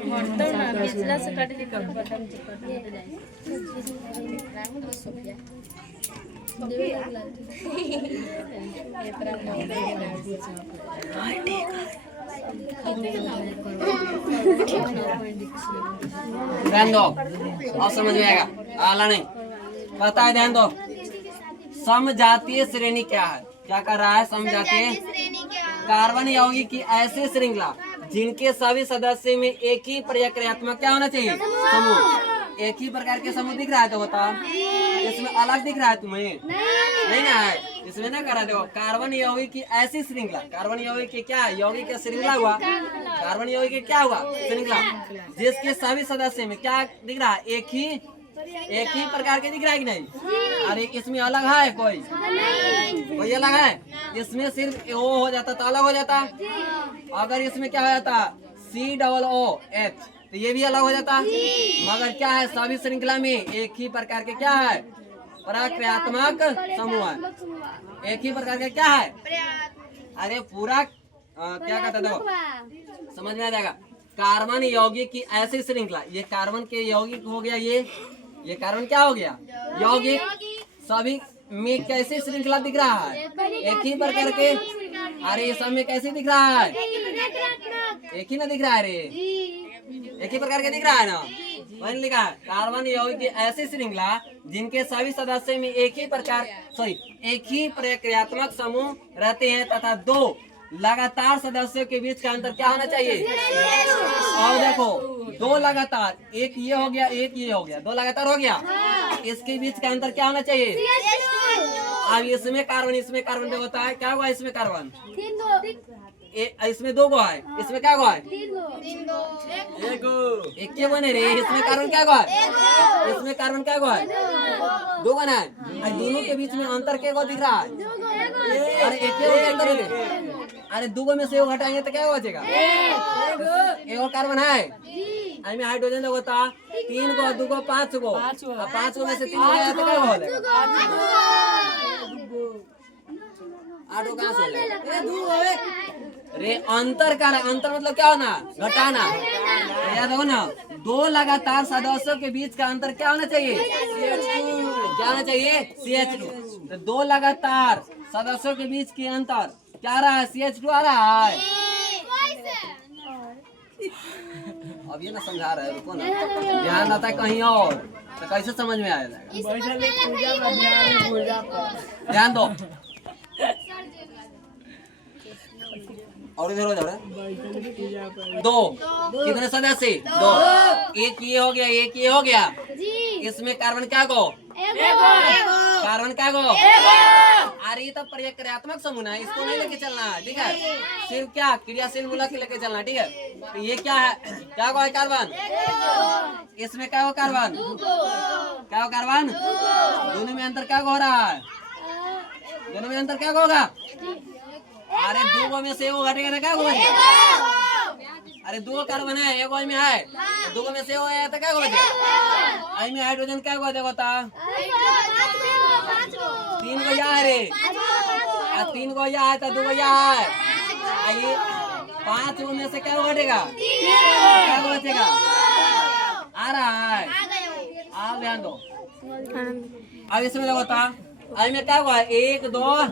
तब ना पिछला से कट के कर ध्यान दो और समझ में आएगा, आला नहीं पता है। ध्यान दो, समजातीय श्रेणी क्या है? क्या कर रहा है? समजातीय कार्बन यौगिक की ऐसी श्रृंखला जिनके सभी सदस्य में एक ही प्रक्रियात्मक क्या होना चाहिए? समूह। एक ही प्रकार के समूह दिख रहा है तो बता, इसमें अलग दिख रहा है तुम्हें? नहीं ना है, इसमें ना करा। देखो, कार्बन यौगिक की ऐसी श्रृंखला, कार्बन यौगिक की क्या यौगिक की श्रृंखला हुआ, कार्बन यौगिक की क्या हुआ श्रृंखला, जिसके सभी सदस्य में क्या दिख रहा है? एक ही प्रकार के दिख रहा है कि नहीं? अरे इसमें अलग है कोई अलग है? इसमें सिर्फ ओ हो जाता तो अलग हो जाता। अगर इसमें क्या हो जाता COOH तो ये भी अलग हो जाता। मगर क्या है, सभी श्रृंखला में एक ही प्रकार के क्या है? प्रक्रियात्मक समूह है। एक ही प्रकार के क्या है? अरे पूरा क्या कहता देखो, समझ में आ जाएगा। कार्बन यौगिक की ऐसी श्रृंखला, ये कार्बन के यौगिक हो गया, ये कार्बन क्या हो गया? यौगिक। सभी में कैसे श्रृंखला दिख रहा है? एक ही प्रकार के। अरे ये सब में कैसे दिख रहा है? एक ही ना दिख रहा है रे, एक ही प्रकार के दिख रहा है ना। मैंने लिखा है कार्बन यौगिक की ऐसी श्रृंखला जिनके सभी सदस्य में एक ही प्रक्रियात्मक समूह रहते हैं तथा दो लगातार सदस्यों के बीच का अंतर क्या होना चाहिए? और देखो, दो लगातार, एक ये हो गया एक ये हो गया, दो लगातार हो गया, इसके बीच का अंतर क्या होना चाहिए? अब इसमें कार्बन जो होता है क्या हुआ? इसमें कार्बन इसमें दो गो है, इसमें क्या गो है? एक के बने रे। इसमें कार्बन क्या गो है? इसमें कार्बन क्या गो है? दो गो है। दोनों के बीच में अंतर के गो दिख रहा है? अरे एक के अंतर है। अरे दो गो में से एक हटाएंगे तो क्या बचेगा? एक कार्बन है, इसमें हाइड्रोजन जो होता 3 गो, 2 गो, 5 गो, 5 गो में से 3 गया तो क्या हो जाएगा? 8 गो कहाँ से हो जाएगा? रे अंतर मतलब क्या होना? घटाना। याद हो ना, दो लगातार सदस्यों के बीच का अंतर क्या होना चाहिए? क्या होना चाहिए? CH2। तो दो लगातार सदस्यों के बीच के अंतर क्या आ रहा है? CH2 आ रहा है। अब ये ना समझा रहा है, रुको ना, ध्यान आता है कहीं और तो कैसे समझ में आएगा? ध्यान दो और इधर हो जाओ। दो कितने सदस्य? दो। एक ये हो गया एक ये हो गया। इसमें कार्बन क्या गो? कार्बन क्या गो? अरे ये तो प्रक्रियात्मक समूह है, इसको नहीं लेके चलना है, ठीक है? सिर्फ क्या क्रियाशील मूलक लेके चलना, ठीक है? तो ये क्या है? क्या गो है कार्बन? इसमें क्या हो कार्बन? क्या हो कार्बन? दोनों में अंतर क्या हो रहा है? दोनों में अंतर क्या होगा? अरे दो गो में से एगो घटेगा ना, क्या होगा? अरे दो कार्बन है, एगो में है, दो गो में से एगो है तो क्या होगा? आई में हाइड्रोजन क्या होगा? देखो ता 3 गो या है रे, 3 गो या है तो 2 गो या है। आई 5 गो में से क्या घटेगा? क्या बचेगा? आ रहा है, आप ध्यान दो। अब इसमें देखो ता आई में क्या हुआ? 1 2